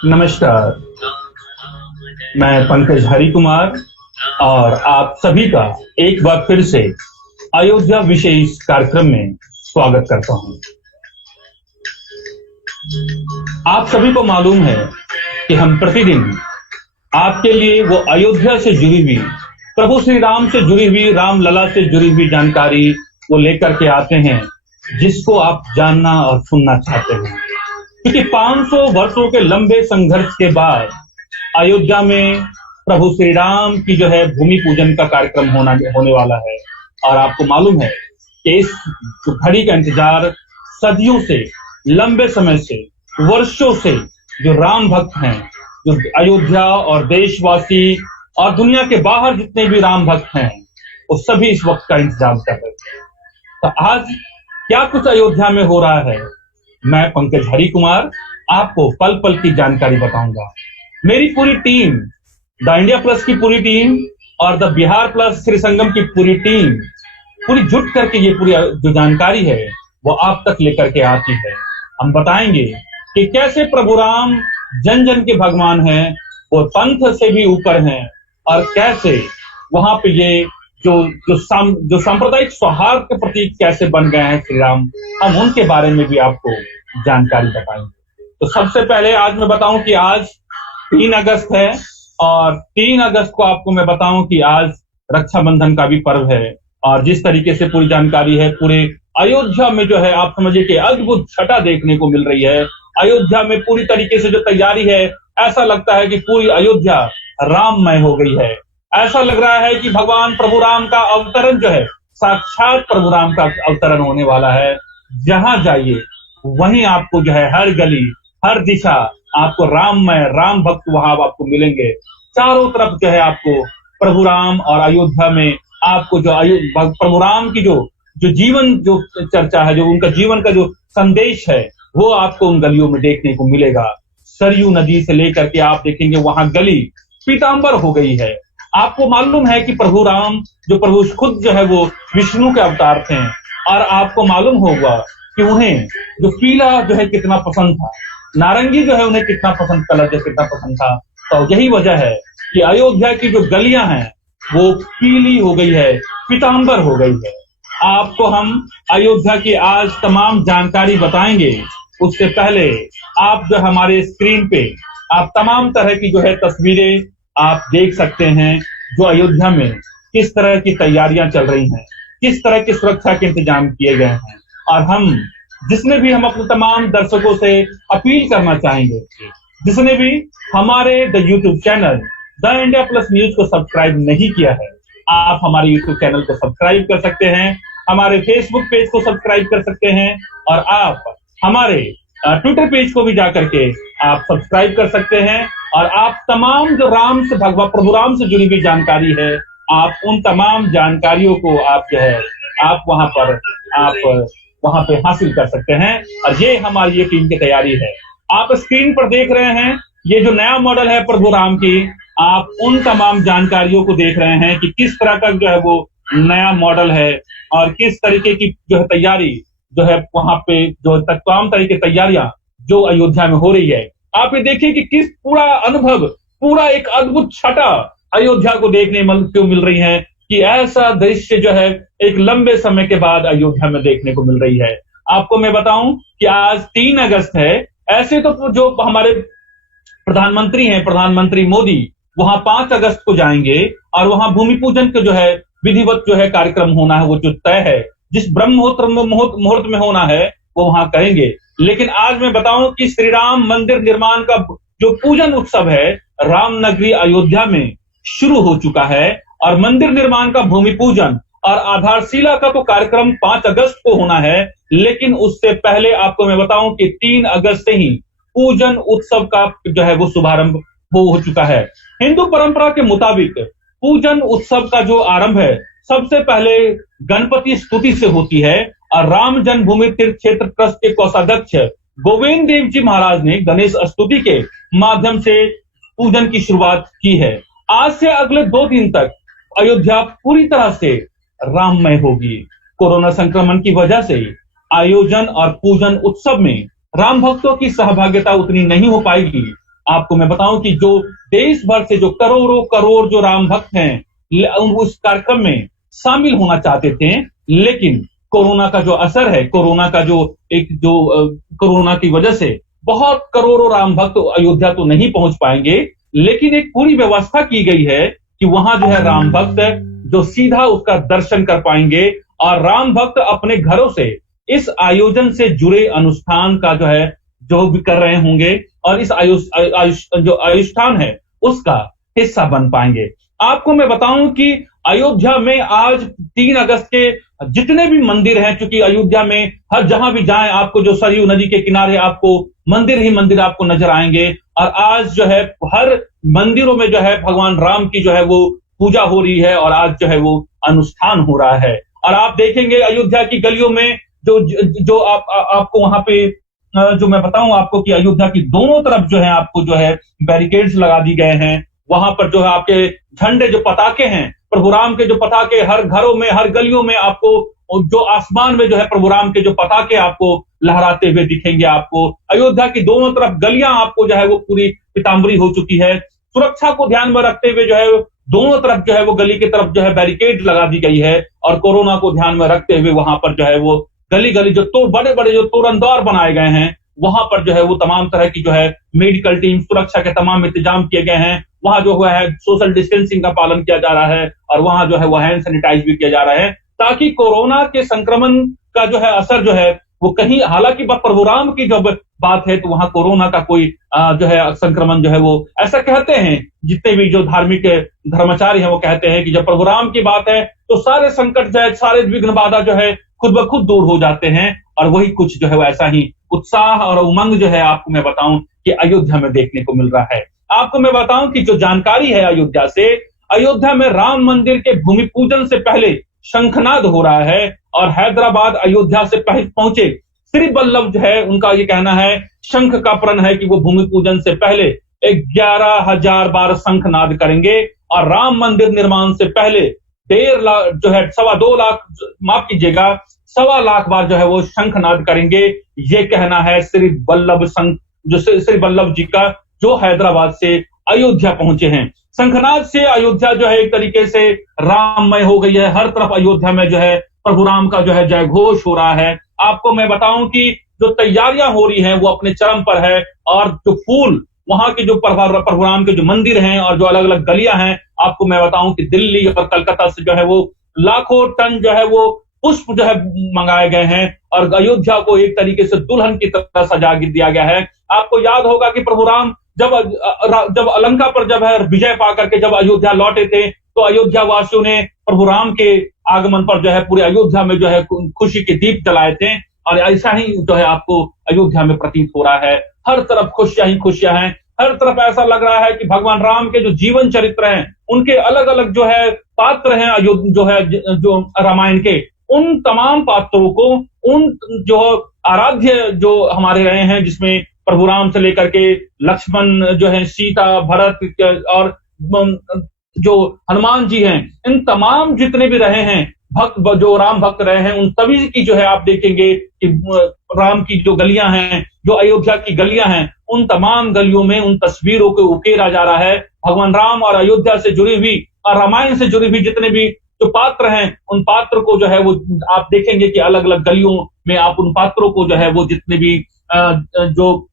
नमस्कार। मैं पंकज हरिकुमार और आप सभी का एक बार फिर से अयोध्या विशेष कार्यक्रम में स्वागत करता हूं। आप सभी को मालूम है कि हम प्रतिदिन आपके लिए वो अयोध्या से जुड़ी हुई, प्रभु श्री राम से जुड़ी हुई, रामलला से जुड़ी हुई जानकारी वो लेकर के आते हैं जिसको आप जानना और सुनना चाहते हैं। क्योंकि 500 वर्षों के लंबे संघर्ष के बाद अयोध्या में प्रभु श्री राम की जो है भूमि पूजन का कार्यक्रम होने वाला है। और आपको मालूम है कि इस घड़ी का इंतजार सदियों से, लंबे समय से, वर्षों से जो राम भक्त हैं, जो अयोध्या और देशवासी और दुनिया के बाहर जितने भी राम भक्त हैं, वो सभी इस वक्त का इंतजार कर रहे थे। तो आज क्या कुछ अयोध्या में हो रहा है, मैं पंकज हरिकुमार आपको पल पल की जानकारी बताऊंगा। मेरी पूरी टीम, द इंडिया प्लस की पूरी टीम और द बिहार प्लस श्री संगम की पूरी टीम पूरी जुट करके ये पूरी जो जानकारी है वो आप तक लेकर के आती है। हम बताएंगे कि कैसे प्रभु राम जन जन के भगवान हैं, वो पंथ से भी ऊपर हैं, और कैसे वहां पे ये जो सांप्रदायिक सौहार्द के प्रतीक कैसे बन गए हैं श्री राम, हम उनके बारे में भी आपको जानकारी बताएंगे। तो सबसे पहले आज मैं बताऊं कि आज 3 अगस्त है, और 3 अगस्त को आपको मैं बताऊं कि आज रक्षाबंधन का भी पर्व है। और जिस तरीके से पूरी जानकारी है, पूरे अयोध्या में जो है आप समझिए कि अद्भुत छटा देखने को मिल रही है। अयोध्या में पूरी तरीके से जो तैयारी है, ऐसा लगता है कि पूरी अयोध्या राममय हो गई है। ऐसा लग रहा है कि भगवान प्रभु राम का अवतरण जो है, साक्षात प्रभु राम का अवतरण होने वाला है। जहां जाइए वहीं आपको जो है हर गली, हर दिशा आपको राममय, राम भक्त वहां आपको मिलेंगे। चारों तरफ जो है आपको प्रभु राम, और अयोध्या में आपको जो प्रभु राम की जो जीवन जो चर्चा है, जो उनका जीवन का जो संदेश है, वो आपको उन गलियों में देखने को मिलेगा। सरयू नदी से लेकर के आप देखेंगे वहां गली पीतांबर हो गई है। आपको मालूम है कि प्रभु राम जो प्रभु खुद जो है वो विष्णु के अवतार थे, और आपको मालूम होगा कि उन्हें जो पीला जो है कितना पसंद था, नारंगी जो है उन्हें कितना पसंद, कलर जो कितना पसंद था। तो यही वजह है कि अयोध्या की जो गलियां हैं वो पीली हो गई है, पीतांबर हो गई है। आपको हम अयोध्या की आज तमाम जानकारी बताएंगे। उससे पहले आप जो हमारे स्क्रीन पे आप तमाम तरह की जो है तस्वीरें आप देख सकते हैं, जो अयोध्या में किस तरह की तैयारियां चल रही हैं, किस तरह की सुरक्षा के इंतजाम किए गए हैं। और हम अपने तमाम दर्शकों से अपील करना चाहेंगे, जिसने भी हमारे the YouTube channel the India plus news को सब्सक्राइब नहीं किया है, आप हमारे यूट्यूब चैनल को सब्सक्राइब कर सकते हैं, हमारे फेसबुक पेज को सब्सक्राइब कर सकते हैं, और आप हमारे ट्विटर पेज को भी जाकर के आप सब्सक्राइब कर सकते हैं। और आप तमाम जो राम से भगवान प्रभु राम से जुड़ी हुई जानकारी है, आप उन तमाम जानकारियों को आप जो है आप वहां पे हासिल कर सकते हैं। और ये हमारी ये टीम की तैयारी है। आप स्क्रीन पर देख रहे हैं ये जो नया मॉडल है प्रभु राम की, आप उन तमाम जानकारियों को देख रहे हैं कि किस तरह का जो है वो नया मॉडल है, और किस तरीके की जो है तैयारी जो है वहां पे जो तमाम तरह की तैयारियां जो अयोध्या में हो रही है। आप ये देखिए कि किस पूरा अनुभव, पूरा एक अद्भुत छटा अयोध्या को देखने क्यों मिल रही है, कि ऐसा दृश्य जो है एक लंबे समय के बाद अयोध्या में देखने को मिल रही है। आपको मैं बताऊं कि आज 3 अगस्त है। ऐसे तो जो हमारे प्रधानमंत्री हैं, प्रधानमंत्री मोदी, वहां 5 अगस्त को जाएंगे, और वहां भूमि पूजन का जो है विधिवत जो है कार्यक्रम होना है, वो जो तय है, जिस ब्रह्म मुहूर्त में होना है वो वहां करेंगे। लेकिन आज मैं बताऊं कि श्री राम मंदिर निर्माण का जो पूजन उत्सव है, रामनगरी अयोध्या में शुरू हो चुका है, और मंदिर निर्माण का भूमि पूजन और आधारशिला का तो कार्यक्रम 5 अगस्त को होना है। लेकिन उससे पहले आपको मैं बताऊं कि 3 अगस्त से ही पूजन उत्सव का जो है वो शुभारंभ हो चुका है। हिंदू परंपरा के मुताबिक पूजन उत्सव का जो आरंभ है, सबसे पहले गणपति स्तुति से होती है, और राम जन्मभूमि तीर्थ क्षेत्र ट्रस्ट के कोषाध्यक्ष गोविंद देव जी महाराज ने गणेश स्तुति के माध्यम से पूजन की शुरुआत की है। आज से अगले 2 दिन तक अयोध्या पूरी तरह से राममय होगी। कोरोना संक्रमण की वजह से आयोजन और पूजन उत्सव में राम भक्तों की सहभागिता उतनी नहीं हो पाएगी। आपको मैं बताऊं कि जो देश भर से जो करोड़ों करोड़ जो राम भक्त हैं उस कार्यक्रम में शामिल होना चाहते थे, लेकिन कोरोना का जो असर है, कोरोना का जो कोरोना की वजह से बहुत करोड़ों राम भक्त अयोध्या तो नहीं पहुंच पाएंगे, लेकिन एक पूरी व्यवस्था की गई है कि वहां जो है राम भक्त जो सीधा उसका दर्शन कर पाएंगे और राम भक्त अपने घरों से इस आयोजन से जुड़े अनुष्ठान का जो भी कर रहे होंगे और इस जो अनुष्ठान है उसका हिस्सा बन पाएंगे। आपको मैं बताऊं कि अयोध्या में आज 3 अगस्त के जितने भी मंदिर हैं, क्योंकि अयोध्या में हर जहां भी जाएं आपको जो सरयू नदी के किनारे आपको मंदिर ही मंदिर आपको नजर आएंगे और आज जो है हर मंदिरों में जो है भगवान राम की जो है वो पूजा हो रही है और आज जो है वो अनुष्ठान हो रहा है। और आप देखेंगे अयोध्या की गलियों में जो आपको वहां पे जो मैं बताऊं आपको कि अयोध्या की दोनों तरफ जो है आपको जो है बैरिकेड्स लगा दी गए हैं। वहां पर जो है आपके झंडे जो पताके हैं प्रभु राम के, जो पताके हर घरों में हर गलियों में आपको जो आसमान में जो है प्रभु राम के जो पताके आपको लहराते हुए दिखेंगे। आपको अयोध्या की दोनों तरफ गलियां आपको जो है वो पूरी पीताम्बरी हो चुकी है। सुरक्षा को ध्यान में रखते हुए जो है दोनों तरफ जो है वो गली की तरफ जो है बैरिकेड लगा दी गई है और कोरोना को ध्यान में रखते हुए वहां पर जो है वो गली गली जो बड़े बड़े जो तोरणद्वार बनाए गए हैं वहां पर जो है वो तमाम तरह की जो है मेडिकल टीम, सुरक्षा के तमाम इंतजाम किए गए हैं। वहां जो हुआ है सोशल डिस्टेंसिंग का पालन किया जा रहा है और वहां जो है वो हैंड सैनिटाइज भी किया जा रहा है ताकि कोरोना के संक्रमण का जो है असर जो है वो कहीं, हालांकि प्रभु राम की जब बात है तो वहां कोरोना का कोई जो है संक्रमण जो है वो ऐसा कहते हैं जितने भी जो धार्मिक धर्माचार्य हैं वो कहते हैं कि जब प्रभु राम की बात है तो सारे संकट जो है सारे विघ्न बाधा जो है खुद ब खुद दूर हो जाते हैं। और वही कुछ जो है वो ऐसा ही उत्साह और उमंग जो है आपको मैं बताऊं कि अयोध्या में देखने को मिल रहा है। आपको मैं बताऊं कि जो जानकारी है अयोध्या से, अयोध्या में राम मंदिर के भूमि पूजन से पहले शंखनाद हो रहा है और हैदराबाद अयोध्या से पहुंचे श्री वल्लभ जो है उनका ये कहना है, शंख का प्रण है कि वो भूमि पूजन से पहले 11,000 बार शंखनाद करेंगे और राम मंदिर निर्माण से पहले 1.5 लाख जो है 2.25 लाख, माफ कीजिएगा 1.25 लाख बार जो है वो शंखनाद करेंगे। ये कहना है श्री वल्लभ जी का, जो हैदराबाद से अयोध्या पहुंचे हैं। शंखनाद से अयोध्या जो है एक तरीके से राममय हो गई है। हर तरफ अयोध्या में जो है प्रभु राम का जो है जय घोष हो रहा है। आपको मैं बताऊं कि जो तैयारियां हो रही हैं वो अपने चरम पर है और जो फूल वहां के जो प्रभु राम के जो मंदिर हैं और जो अलग अलग गलियां हैं, आपको मैं बताऊं कि दिल्ली और कलकत्ता से जो है वो लाखों टन जो है वो पुष्प जो है मंगाए गए हैं और अयोध्या को एक तरीके से दुल्हन की तरह सजा दिया गया है। आपको याद होगा कि प्रभु राम जब अलंका पर जब है विजय पा करके जब अयोध्या लौटे थे तो अयोध्या वासियों ने प्रभु राम के आगमन पर जो है पूरे अयोध्या में जो है खुशी के दीप जलाए थे और ऐसा ही जो है आपको अयोध्या में प्रतीत हो रहा है। हर तरफ खुशियां ही खुशियां हैं। हर तरफ ऐसा लग रहा है कि भगवान राम के जो जीवन चरित्र हैं उनके अलग अलग जो है पात्र हैं जो रामायण के, उन तमाम पात्रों को, उन जो आराध्य जो हमारे रहे हैं जिसमें प्रभु राम से लेकर के लक्ष्मण जो है, सीता, भरत और जो हनुमान जी हैं, इन तमाम जितने भी रहे हैं भक्त जो राम भक्त रहे हैं उन सभी की जो है आप देखेंगे कि राम की जो गलियां हैं, जो अयोध्या की गलियां हैं, उन तमाम गलियों में उन तस्वीरों को उकेरा जा रहा है। भगवान राम और अयोध्या से जुड़ी हुई और रामायण से जुड़ी हुई जितने भी जो पात्र हैं उन पात्र को जो है वो आप देखेंगे कि अलग अलग गलियों में आप उन पात्रों को जो है वो जितने भी जो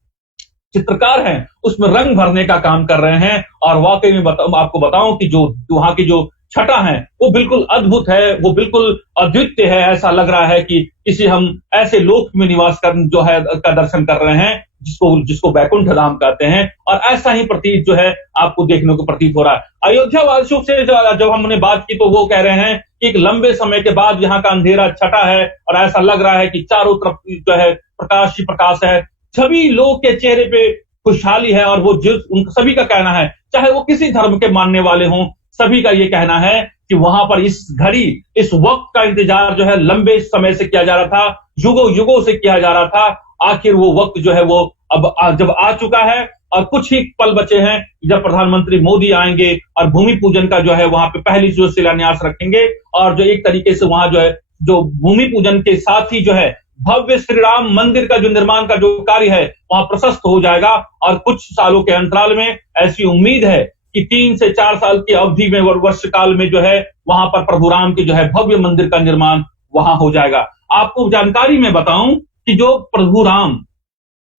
चित्रकार हैं उसमें रंग भरने का काम कर रहे हैं। और वाकई में आपको बताऊं कि जो वहां की जो छटा है वो बिल्कुल अद्भुत है, वो बिल्कुल अद्वितीय है। ऐसा लग रहा है कि किसी हम ऐसे लोक में निवास कर जो है का दर्शन कर रहे हैं जिसको वैकुंठ धाम कहते हैं। और ऐसा ही प्रतीत जो है आपको देखने को प्रतीत हो रहा है। अयोध्या वासियों से जब हमने बात की तो वो कह रहे हैं कि एक लंबे समय के बाद यहाँ का अंधेरा छटा है और ऐसा लग रहा है कि चारों तरफ जो है प्रकाश ही प्रकाश है। सभी लोग के चेहरे पे खुशहाली है और वो उन सभी का कहना है, चाहे वो किसी धर्म के मानने वाले हों, सभी का ये कहना है कि वहां पर इस घड़ी, इस वक्त का इंतजार जो है लंबे समय से किया जा रहा था, युगों युगों से किया जा रहा था। आखिर वो वक्त जो है वो अब जब आ चुका है और कुछ ही पल बचे हैं जब प्रधानमंत्री मोदी आएंगे और भूमि पूजन का जो है वहां पे पहली जो शिलान्यास रखेंगे और जो एक तरीके से वहां जो है जो भूमि पूजन के साथ ही जो है भव्य श्री राम मंदिर का जो निर्माण का जो कार्य है वहां प्रशस्त हो जाएगा। और कुछ सालों के अंतराल में ऐसी उम्मीद है कि 3 से 4 साल की अवधि में वर्ष काल में जो है वहां पर प्रभु राम के जो है भव्य मंदिर का निर्माण वहां हो जाएगा। आपको जानकारी में बताऊं कि जो प्रभु राम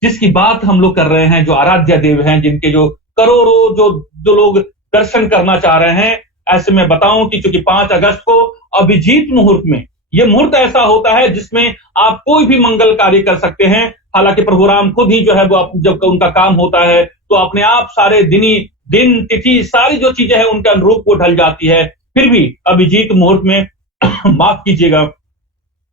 जिसकी बात हम लोग कर रहे हैं, जो आराध्य देव हैं, जिनके जो करोड़ों जो लोग दर्शन करना चाह रहे हैं, ऐसे में बताऊं कि चूंकि 5 अगस्त को अभिजीत मुहूर्त में, ये मुहूर्त ऐसा होता है जिसमें आप कोई भी मंगल कार्य कर सकते हैं। हालांकि प्रभु राम खुद ही जो है वो जब उनका काम होता है तो अपने आप सारे दिन तिथि सारी जो चीजें हैं उनके अनुरूप वो ढल जाती है। फिर भी अभिजीत मुहूर्त में माफ कीजिएगा,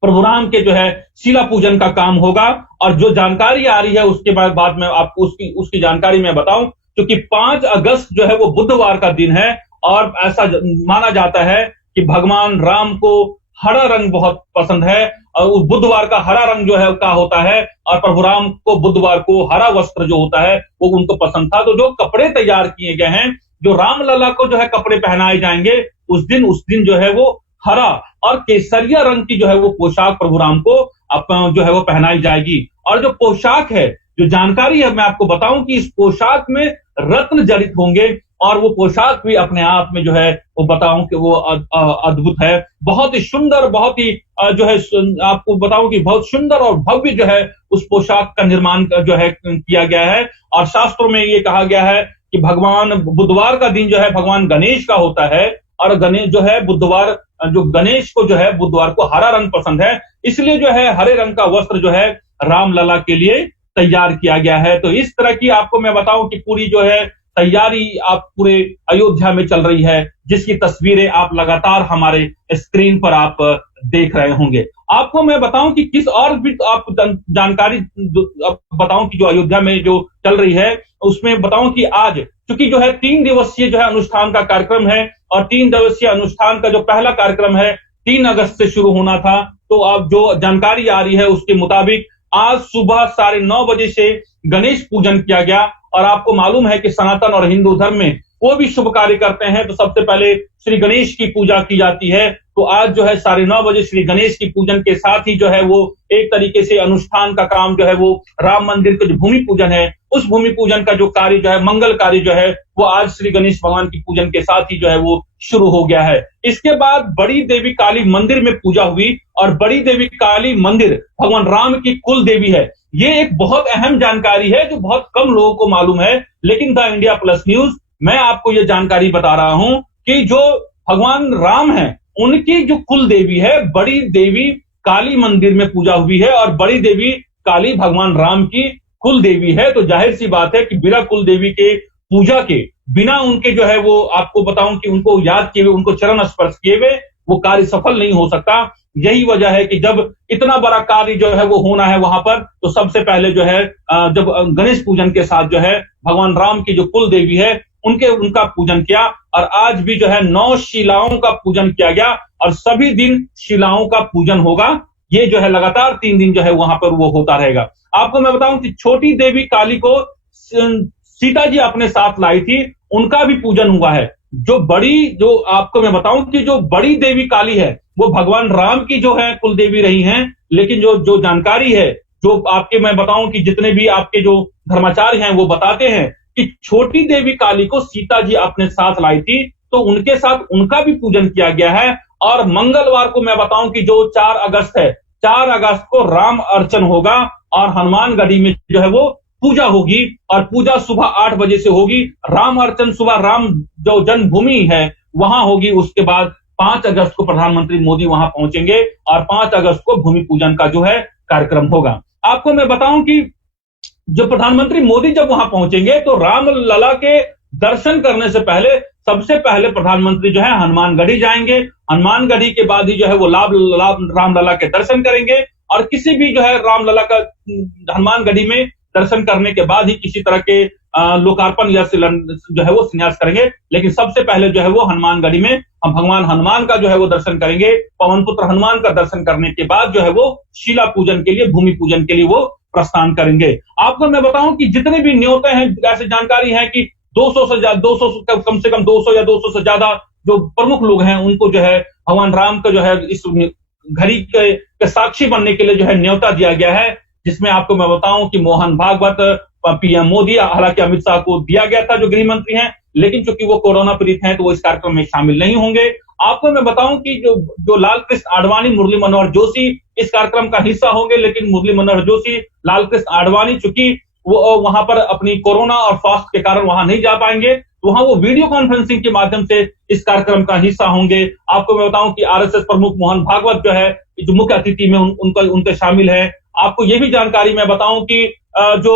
प्रभु राम के जो है शिला पूजन का काम होगा। और जो जानकारी आ रही है उसके बाद में आपको उसकी जानकारी मैं बताऊं, क्योंकि 5 अगस्त जो है वो बुधवार का दिन है और ऐसा माना जाता है कि भगवान राम को हरा रंग बहुत पसंद है और उस बुधवार का हरा रंग जो है का होता है और प्रभु राम को बुधवार को हरा वस्त्र जो होता है वो उनको पसंद था। तो जो कपड़े तैयार किए गए हैं, जो रामलला को जो है कपड़े पहनाए जाएंगे, उस दिन जो है वो हरा और केसरिया रंग की जो है वो पोशाक प्रभु राम को जो है वो पहनाई जाएगी। और जो पोशाक है, जो जानकारी है, मैं आपको बताऊं कि इस पोशाक में रत्न जड़ित होंगे और वो पोशाक भी अपने आप में जो है वो बताऊं कि वो अद्भुत है, बहुत ही सुंदर, बहुत ही जो है आपको बताऊं कि बहुत सुंदर और भव्य जो है उस पोशाक का निर्माण जो है किया गया है। और शास्त्रों में ये कहा गया है कि भगवान बुधवार का दिन जो है भगवान गणेश का होता है और गणेश जो है बुधवार, जो गणेश को जो है बुधवार को हरा रंग पसंद है, इसलिए जो है हरे रंग का वस्त्र जो है रामलला के लिए तैयार किया गया है। तो इस तरह की आपको मैं बताऊं कि पूरी जो है तैयारी आप पूरे अयोध्या में चल रही है, जिसकी तस्वीरें आप लगातार हमारे स्क्रीन पर आप देख रहे होंगे। आपको मैं बताऊं कि किस और भी आपको जानकारी बताऊं कि जो अयोध्या में जो चल रही है उसमें बताऊं कि आज चूंकि जो है 3 दिवसीय जो है अनुष्ठान का कार्यक्रम है और 3 दिवसीय अनुष्ठान का जो पहला कार्यक्रम है 3 अगस्त से शुरू होना था। तो अब जो जानकारी आ रही है उसके मुताबिक आज सुबह 9:30 बजे से गणेश पूजन किया गया। और आपको मालूम है कि सनातन और हिंदू धर्म में कोई भी शुभ कार्य करते हैं तो सबसे पहले श्री गणेश की पूजा की जाती है। तो आज जो है 9:30 बजे श्री गणेश की पूजन के साथ ही जो है वो एक तरीके से अनुष्ठान का काम जो है वो राम मंदिर का जो भूमि पूजन है, उस भूमि पूजन का जो कार्य जो है, मंगल कार्य जो है वो आज श्री गणेश भगवान की पूजन के साथ ही जो है वो शुरू हो गया है। इसके बाद बड़ी देवी काली मंदिर में पूजा हुई और बड़ी देवी काली मंदिर भगवान राम की कुल देवी है। ये एक बहुत अहम जानकारी है जो बहुत कम लोगों को मालूम है, लेकिन द इंडिया प्लस न्यूज मैं आपको ये जानकारी बता रहा हूं कि जो भगवान राम है उनकी जो कुल देवी है बड़ी देवी काली मंदिर में पूजा हुई है और बड़ी देवी काली भगवान राम की कुल देवी है। तो जाहिर सी बात है कि बिना कुल देवी के पूजा के, बिना उनके जो है वो आपको बताऊं कि उनको याद किए हुए, उनको चरण स्पर्श किए हुए वो कार्य सफल नहीं हो सकता। यही वजह है कि जब इतना बड़ा कार्य जो है वो होना है वहां पर, तो सबसे पहले जो है जब गणेश पूजन के साथ जो है भगवान राम की जो कुल देवी है उनका पूजन किया। और आज भी जो है 9 शिलाओं का पूजन किया गया और सभी दिन शिलाओं का पूजन होगा। ये जो है लगातार 3 दिन जो है वहां पर वो होता रहेगा। आपको मैं बताऊं कि छोटी देवी काली को सीता जी अपने साथ लाई थी, उनका भी पूजन हुआ है। जो आपको मैं बताऊं कि जो बड़ी देवी काली है वो भगवान राम की जो है कुल देवी रही हैं, लेकिन जो जानकारी है, जो आपके मैं बताऊं कि जितने भी आपके जो धर्माचार्य हैं वो बताते हैं कि छोटी देवी काली को सीता जी अपने साथ लाई थी, तो उनके साथ उनका भी पूजन किया गया है। और मंगलवार को मैं बताऊं कि जो 4 अगस्त है, 4 अगस्त को राम अर्चन होगा और हनुमानगढ़ी में जो है वो पूजा होगी और पूजा सुबह 8 बजे से होगी। राम अर्चन सुबह राम जो जन्मभूमि है वहां होगी। उसके बाद 5 अगस्त को प्रधानमंत्री मोदी वहां पहुंचेंगे और 5 अगस्त को भूमि पूजन का जो है कार्यक्रम होगा। आपको मैं बताऊं कि जो प्रधानमंत्री मोदी जब वहां पहुंचेंगे तो रामलला के दर्शन करने से पहले सबसे पहले प्रधानमंत्री जो है हनुमानगढ़ी जाएंगे। हनुमानगढ़ी के बाद ही जो है वो रामलला के दर्शन करेंगे और किसी भी जो है रामलला का हनुमानगढ़ी में दर्शन करने के बाद ही किसी तरह के लोकार्पण या जो है वो संन्यास करेंगे। लेकिन सबसे पहले जो है वो हनुमानगढ़ी में हम भगवान हनुमान का जो है वो दर्शन करेंगे। पवन पुत्र हनुमान का दर्शन करने के बाद जो है वो शिला पूजन के लिए, भूमि पूजन के लिए वो प्रस्थान करेंगे। आपको मैं बताऊं कि जितने भी न्योते हैं, ऐसे जानकारी है कि 200 कम से कम 200 या 200 से ज्यादा जो प्रमुख लोग हैं उनको जो है भगवान राम का जो है इस घड़ी के साक्षी बनने के लिए जो है न्योता दिया गया है, जिसमें आपको मैं बताऊं कि मोहन भागवत, पीएम मोदी, हालांकि अमित शाह को दिया गया था जो गृह मंत्री हैं, लेकिन चूंकि वो कोरोना पीड़ित हैं तो वो इस कार्यक्रम में शामिल नहीं होंगे। आपको मैं बताऊं कि जो लाल कृष्ण आडवाणी, मुरली मनोहर जोशी इस कार्यक्रम का हिस्सा होंगे, लेकिन मुरली मनोहर जोशी, लाल कृष्ण आडवाणी चूंकि वो वहां पर अपनी कोरोना और स्वास्थ्य के कारण वहां नहीं जा पाएंगे, तो वहां वो वीडियो कॉन्फ्रेंसिंग के माध्यम से इस कार्यक्रम का हिस्सा होंगे। आपको मैं बताऊं कि आरएसएस प्रमुख मोहन भागवत जो है जो मुख्य अतिथि में उनके शामिल है। आपको ये भी जानकारी मैं बताऊं कि जो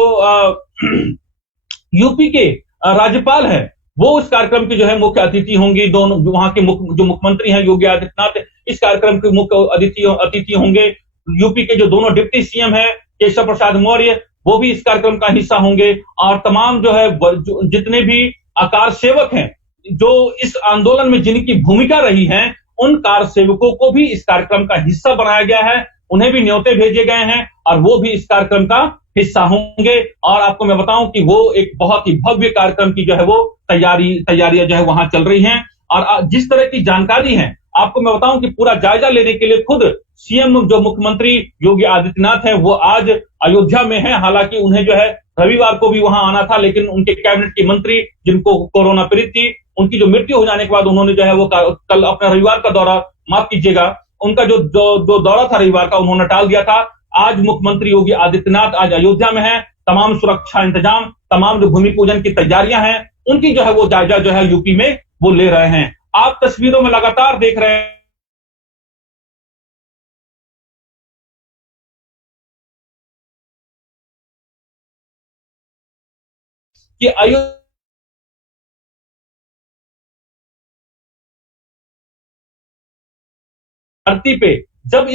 यूपी के राज्यपाल हैं वो इस कार्यक्रम के जो है मुख्य अतिथि होंगी। दोनों वहां के जो मुख्यमंत्री हैं योगी आदित्यनाथ इस कार्यक्रम के मुख्य अतिथि होंगे। यूपी के जो दोनों डिप्टी सीएम हैं केशव प्रसाद मौर्य वो भी इस कार्यक्रम का हिस्सा होंगे, और तमाम जो है जितने भी कार सेवक हैं जो इस आंदोलन में जिनकी भूमिका रही है उन कार सेवकों को भी इस कार्यक्रम का हिस्सा बनाया गया है, उन्हें भी न्योते भेजे गए हैं और वो भी इस कार्यक्रम का हिस्सा होंगे। और आपको मैं बताऊं कि वो एक बहुत ही भव्य कार्यक्रम की जो है वो तैयारियां जो है वहां चल रही हैं। और जिस तरह की जानकारी है आपको मैं बताऊं कि पूरा जायजा लेने के लिए खुद सीएम जो मुख्यमंत्री योगी आदित्यनाथ है वो आज अयोध्या में है। हालांकि उन्हें जो है रविवार को भी वहां आना था, लेकिन उनके कैबिनेट की मंत्री जिनको कोरोना पीड़ित थी उनकी जो मृत्यु हो जाने के बाद उन्होंने जो है वो कल अपना रविवार का दौरा, माफ कीजिएगा, उनका जो दौरा था रविवार का उन्होंने टाल दिया था। आज मुख्यमंत्री योगी आदित्यनाथ आज अयोध्या में है। तमाम सुरक्षा इंतजाम, तमाम जो भूमि पूजन की तैयारियां हैं उनकी जो है वो जायजा जो है यूपी में वो ले रहे हैं। आप तस्वीरों में लगातार देख रहे हैं कि अयोध्या धरती पे जब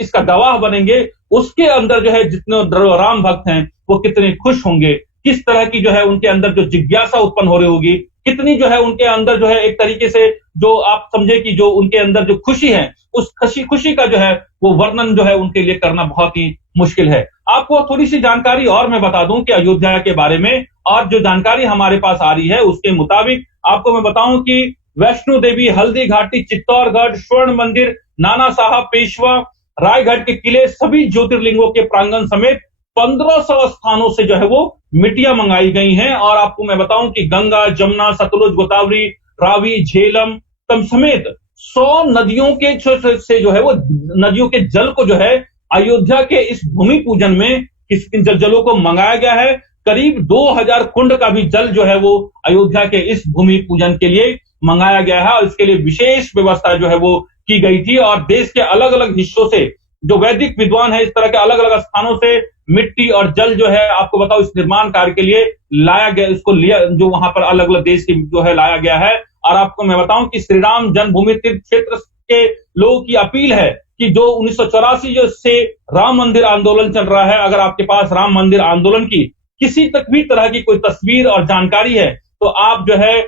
इसका गवाह बनेंगे उसके अंदर जो है जितने राम भक्त हैं वो कितने खुश होंगे, किस तरह की जो है उनके अंदर जो जिज्ञासा उत्पन्न हो रही होगी, कितनी जो है उनके अंदर जो है एक तरीके से जो आप समझे कि जो उनके अंदर जो खुशी है उस खुशी का जो है वो वर्णन जो है उनके लिए करना बहुत ही मुश्किल है। आपको थोड़ी सी जानकारी और मैं बता दूं कि अयोध्या के बारे में, और जो जानकारी हमारे पास आ रही है उसके मुताबिक आपको मैं बताऊं कि वैष्णो देवी, हल्दी घाटी, चित्तौड़गढ़, स्वर्ण मंदिर, नाना साहब पेशवा, रायगढ़ के किले, सभी ज्योतिर्लिंगों के प्रांगण समेत 1500 स्थानों से जो है वो मिट्टियां मंगाई गई हैं। और आपको मैं बताऊं कि गंगा, जमुना, सतलुज, गोदावरी, रावी, झेलम तम समेत 100 नदियों के से जो है वो नदियों के जल को जो है अयोध्या के इस भूमि पूजन में किन जलों को मंगाया गया है। करीब 2000 कुंड का भी जल जो है वो अयोध्या के इस भूमि पूजन के लिए मंगाया गया है, और इसके लिए विशेष व्यवस्था जो है वो की गई थी। और देश के अलग अलग हिस्सों से जो वैदिक विद्वान है इस तरह के अलग अलग स्थानों से मिट्टी और जल जो है आपको बताओ इस निर्माण कार्य के लिए लाया गया, इसको लिया जो वहां पर अलग अलग देश की जो है लाया गया है। और आपको मैं बताऊं कि श्री राम जन्मभूमि तीर्थ क्षेत्र के लोगों की अपील है कि जो 1984 से राम मंदिर आंदोलन चल रहा है, अगर आपके पास राम मंदिर आंदोलन की किसी तक भी तरह की कोई तस्वीर और जानकारी है तो आप जो है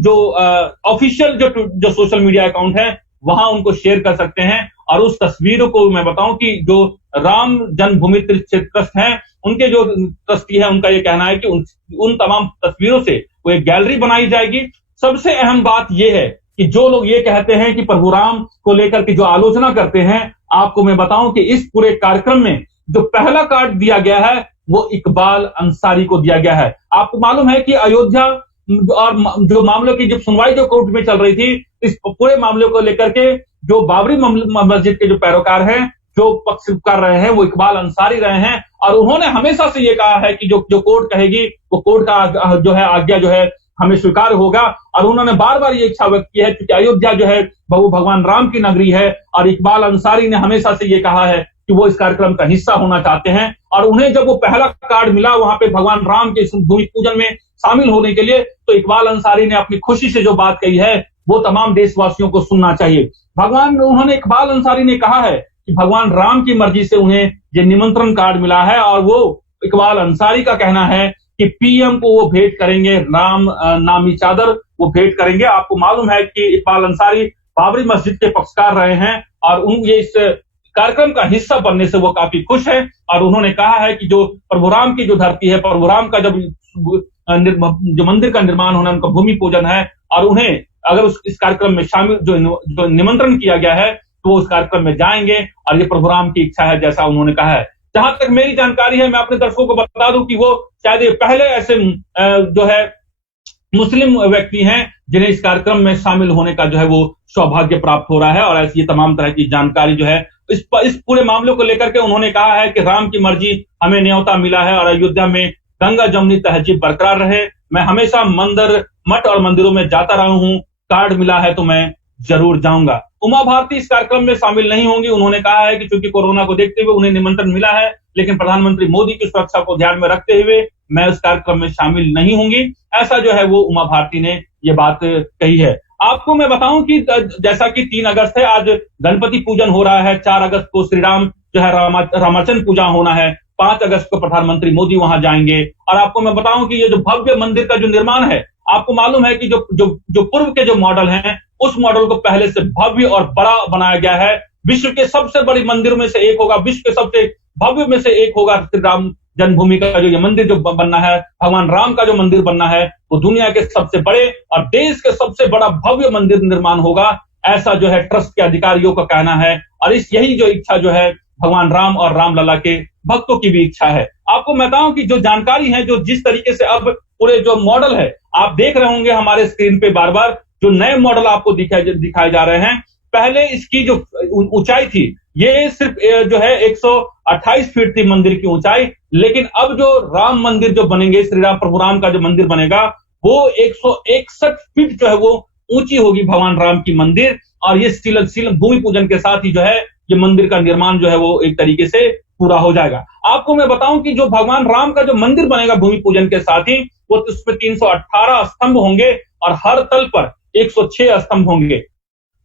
जो ऑफिशियल जो सोशल मीडिया अकाउंट है वहां उनको शेयर कर सकते हैं। और उस तस्वीरों को मैं बताऊं कि जो राम जन्मभूमि तीर्थ क्षेत्र ट्रस्ट है उनके जो ट्रस्टी है उनका ये कहना है कि उन तमाम तस्वीरों से वो एक गैलरी बनाई जाएगी। सबसे अहम बात यह है कि जो लोग ये कहते हैं कि प्रभु राम को लेकर के जो आलोचना करते हैं, आपको मैं बताऊं कि इस पूरे कार्यक्रम में जो पहला कार्ड दिया गया है वो इकबाल अंसारी को दिया गया है। आपको मालूम है कि अयोध्या और जो मामलों की जब सुनवाई जो कोर्ट में चल रही थी, इस पूरे मामले को लेकर के जो बाबरी मस्जिद के जो पैरोकार हैं जो पक्ष कर रहे हैं वो इकबाल अंसारी रहे हैं। और उन्होंने हमेशा से ये कहा है कि जो कोर्ट कहेगी वो कोर्ट का जो है आज्ञा जो है हमें स्वीकार होगा। और उन्होंने बार बार ये इच्छा व्यक्त की है क्योंकि अयोध्या जो है वो भगवान राम की नगरी है, और इकबाल अंसारी ने हमेशा से ये कहा है कि वो इस कार्यक्रम का हिस्सा होना चाहते हैं। और उन्हें जब वो पहला कार्ड मिला वहां पे भगवान राम के भूमि पूजन में शामिल होने के लिए, तो इकबाल अंसारी ने अपनी खुशी से जो बात कही है वो तमाम देशवासियों को सुनना चाहिए। उन्होंने इकबाल अंसारी ने कहा है कि भगवान राम की मर्जी से उन्हें ये निमंत्रण कार्ड मिला है, और वो इकबाल अंसारी का कहना है कि पीएम को वो भेंट करेंगे, राम नामी चादर वो भेंट करेंगे। आपको मालूम है कि इकबाल अंसारी बाबरी मस्जिद के पक्षकार रहे हैं और ये इस कार्यक्रम का हिस्सा बनने से वो काफी खुश है। और उन्होंने कहा है कि जो प्रभु राम की जो धरती है, प्रभु राम का जब जो मंदिर का निर्माण होना, उनका भूमि पूजन है, और उन्हें अगर इस कार्यक्रम में शामिल जो निमंत्रण किया गया है तो वो उस कार्यक्रम में जाएंगे और ये प्रभु राम की इच्छा है, जैसा उन्होंने कहा है। जहां तक मेरी जानकारी है, मैं अपने दर्शकों को बता दूं कि वो शायद पहले ऐसे जो है मुस्लिम व्यक्ति हैं जिन्हें इस कार्यक्रम में शामिल होने का जो है वो सौभाग्य प्राप्त हो रहा है। और ऐसी ये तमाम तरह की जानकारी जो है इस पूरे मामले को लेकर के उन्होंने कहा है कि राम की मर्जी, हमें न्योता मिला है और अयोध्या में गंगा जमुनी तहजीब बरकरार रहे। मैं हमेशा मंदिर, मठ और मंदिरों में जाता रहा हूं, कार्ड मिला है तो मैं जरूर जाऊंगा। उमा भारती इस कार्यक्रम में शामिल नहीं होंगी। उन्होंने कहा है कि चूंकि कोरोना को देखते हुए उन्हें निमंत्रण मिला है, लेकिन प्रधानमंत्री मोदी की सुरक्षा को ध्यान में रखते हुए मैं उस कार्यक्रम में शामिल नहीं होंगी। ऐसा जो है वो उमा भारती ने ये बात कही है। आपको मैं बताऊं कि जैसा कि 3 अगस्त है, आज गणपति पूजन हो रहा है। 4 अगस्त को श्री राम जो है रामाचंद्र पूजा होना है। 5 अगस्त को प्रधानमंत्री मोदी वहां जाएंगे। और आपको मैं बताऊं कि ये जो भव्य मंदिर का जो निर्माण है, आपको मालूम है कि जो पूर्व के जो मॉडल हैं, उस मॉडल को पहले से भव्य और बड़ा बनाया गया है। विश्व के सबसे बड़ी मंदिरों में से एक होगा, विश्व के सबसे भव्य में से एक होगा श्री राम जन्मभूमि का जो ये मंदिर जो बनना है, भगवान राम का जो मंदिर बनना है, वो दुनिया के सबसे बड़े और देश के सबसे बड़ा भव्य मंदिर निर्माण होगा। ऐसा जो है ट्रस्ट के अधिकारियों का कहना है। और यही जो इच्छा जो है भगवान राम और रामलला के भक्तों की भी इच्छा है। आपको मैं बताऊं कि जो जानकारी है, जो जिस तरीके से अब पूरे जो मॉडल है, आप देख रहे होंगे हमारे स्क्रीन पे बार बार जो नए मॉडल आपको दिखाए जा रहे हैं। पहले इसकी जो ऊंचाई थी, ये सिर्फ जो है 128 फीट थी मंदिर की ऊंचाई, लेकिन अब जो राम मंदिर जो बनेंगे, श्री राम प्रभु राम का जो मंदिर बनेगा, वो 161 फीट जो है वो ऊंची होगी भगवान राम की मंदिर। और ये शील भूमि पूजन के साथ ही जो है ये मंदिर का निर्माण जो है वो एक तरीके से पूरा हो जाएगा। आपको मैं बताऊं कि जो भगवान राम का जो मंदिर बनेगा भूमि पूजन के साथ ही, वो उसमें 318 स्तंभ होंगे और हर तल पर 106 स्तंभ होंगे।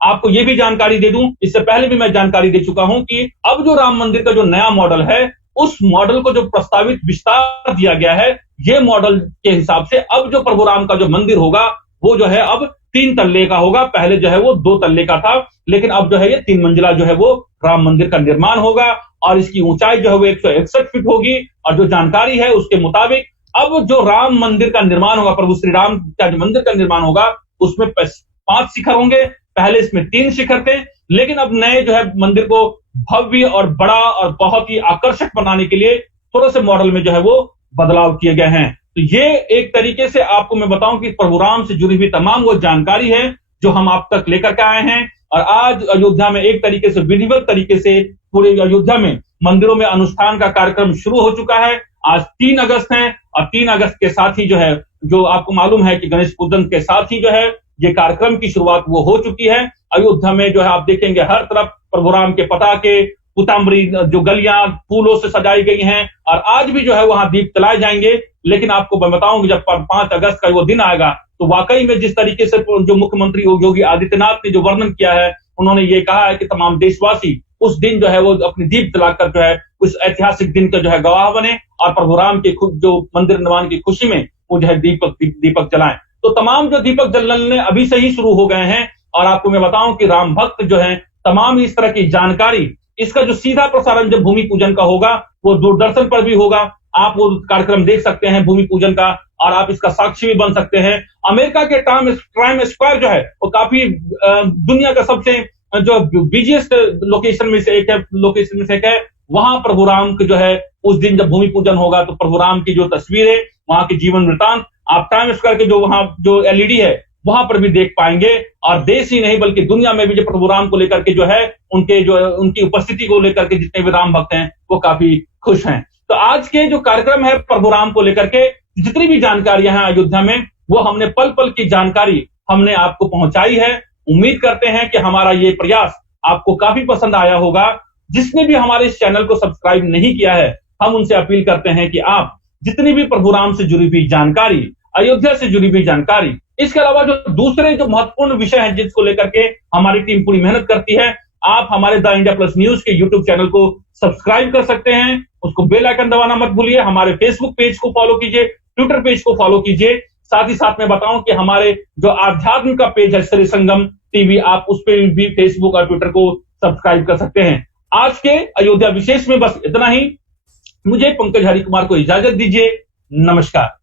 आपको ये भी जानकारी दे दूं, इससे पहले भी मैं जानकारी दे चुका हूं कि अब जो राम मंदिर का जो नया मॉडल है, उस मॉडल को जो प्रस्तावित विस्तार दिया गया है, ये मॉडल के हिसाब से अब जो प्रभु राम का जो मंदिर होगा, वो जो है अब 3 तल्ले का होगा। पहले जो है वो 2 तल्ले का था, लेकिन अब जो है ये 3 मंजिला जो है वो राम मंदिर का निर्माण होगा। और इसकी ऊंचाई जो है वो 161 फीट होगी। और जो जानकारी है उसके मुताबिक अब जो राम मंदिर का निर्माण होगा, प्रभु श्री राम का जो मंदिर का निर्माण होगा, उसमें 5 शिखर होंगे। पहले इसमें 3 शिखर थे, लेकिन अब नए जो है मंदिर को भव्य और बड़ा और बहुत ही आकर्षक बनाने के लिए थोड़े से मॉडल में जो है वो बदलाव किए गए हैं। तो ये एक तरीके से आपको मैं बताऊं कि प्रभु राम से जुड़ी हुई तमाम वो जानकारी है जो हम आप तक लेकर के आए हैं। और आज अयोध्या में एक तरीके से विधिवत तरीके से पूरे अयोध्या में मंदिरों में अनुष्ठान का कार्यक्रम शुरू हो चुका है। आज 3 अगस्त है और 3 अगस्त के साथ ही जो है, जो आपको मालूम है कि गणेश पूजन के साथ ही जो है ये कार्यक्रम की शुरुआत वो हो चुकी है। अयोध्या में जो है आप देखेंगे हर तरफ प्रभु राम के पताके, पुताम्बरी जो गलियां फूलों से सजाई गई हैं और आज भी जो है वहां दीप जलाए जाएंगे। लेकिन आपको मैं बताऊंगी जब 5 अगस्त का वो दिन आएगा, तो वाकई में जिस तरीके से जो मुख्यमंत्री योगी आदित्यनाथ ने जो वर्णन किया है, उन्होंने ये कहा है कि तमाम देशवासी उस दिन जो है वो अपनी दीप जलाकर जो है उस ऐतिहासिक दिन का जो है गवाह बने और प्रभु राम के जो मंदिर निर्माण की खुशी में वो जो है दीपक जलाएं। तो तमाम जो दीपक जलने अभी से ही शुरू हो गए हैं। और आपको मैं बताऊं कि राम भक्त जो है तमाम इस तरह की जानकारी, इसका जो सीधा प्रसारण जब भूमि पूजन का होगा वो दूरदर्शन पर भी होगा। आप वो कार्यक्रम देख सकते हैं भूमि पूजन का और आप इसका साक्षी भी बन सकते हैं। अमेरिका के टाइम स्क्वायर जो है वो काफी दुनिया का सबसे जो बिजिएस्ट लोकेशन में से एक है। वहां प्रभु राम के जो है उस दिन जब भूमि पूजन होगा तो प्रभु राम की जो तस्वीर है, वहां के जीवन वृतांत आप टाइम स्क्वायर के जो वहां जो एलईडी है वहां पर भी देख पाएंगे। और देश ही नहीं बल्कि दुनिया में भी जो प्रभु राम को लेकर के जो है उनकी उपस्थिति को लेकर के जितने भी राम भक्त हैं वो काफी खुश हैं। तो आज के जो कार्यक्रम है प्रभु राम को लेकर के जितनी भी जानकारियां हैं अयोध्या में, वो हमने पल पल की जानकारी हमने आपको पहुंचाई है। उम्मीद करते हैं कि हमारा ये प्रयास आपको काफी पसंद आया होगा। जिसने भी हमारे इस चैनल को सब्सक्राइब नहीं किया है, हम उनसे अपील करते हैं कि आप जितनी भी प्रभु राम से जुड़ी हुई जानकारी, अयोध्या से जुड़ी हुई जानकारी, इसके अलावा जो दूसरे जो महत्वपूर्ण विषय हैं जिसको लेकर के हमारी टीम पूरी मेहनत करती है, आप हमारे द इंडिया प्लस न्यूज के यूट्यूब चैनल को सब्सक्राइब कर सकते हैं। उसको बेल आइकन दबाना मत भूलिए। हमारे फेसबुक पेज को फॉलो कीजिए, ट्विटर पेज को फॉलो कीजिए। साथ ही साथ में बताऊं कि हमारे जो आध्यात्म का पेज है श्री संगम टीवी, आप उस पर भी फेसबुक और ट्विटर को सब्सक्राइब कर सकते हैं। आज के अयोध्या विशेष में बस इतना ही। मुझे पंकज हरि कुमार को इजाजत दीजिए। नमस्कार।